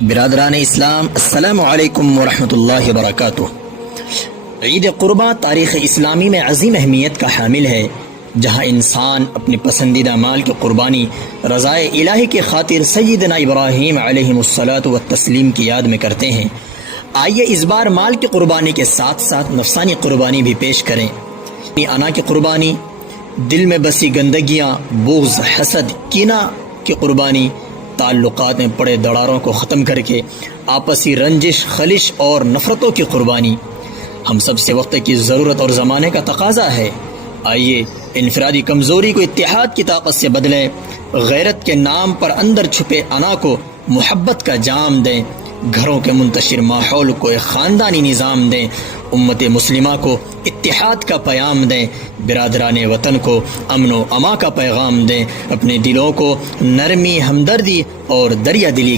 برادران اسلام، السلام علیکم ورحمۃ اللہ وبرکاتہ۔ عید قربہ تاریخ اسلامی میں عظیم اہمیت کا حامل ہے، جہاں انسان اپنی پسندیدہ مال کی قربانی رضائے الہی کی خاطر سیدنا ابراہیم علیہ الصلاۃ والتسلیم کی یاد میں کرتے ہیں۔ آئیے اس بار مال کی قربانی کے ساتھ ساتھ نفسانی قربانی بھی پیش کریں۔ انا کی قربانی، دل میں بسی گندگیاں، بغض، حسد، کینہ کی قربانی، تعلقات میں پڑے دراڑوں کو ختم کر کے آپسی رنجش، خلش اور نفرتوں کی قربانی۔ ہم سب سے وقت کی ضرورت اور زمانے کا تقاضا ہے۔ آئیے انفرادی کمزوری کو اتحاد کی طاقت سے بدلیں، غیرت کے نام پر اندر چھپے انا کو محبت کا جام دیں، گھروں کے منتشر ماحول کو ایک خاندانی نظام دیں، امت مسلمہ کو اتحاد کا پیام دیں، برادران وطن کو امن و امان کا پیغام دیں، اپنے دلوں کو نرمی، ہمدردی اور دریا دلی کا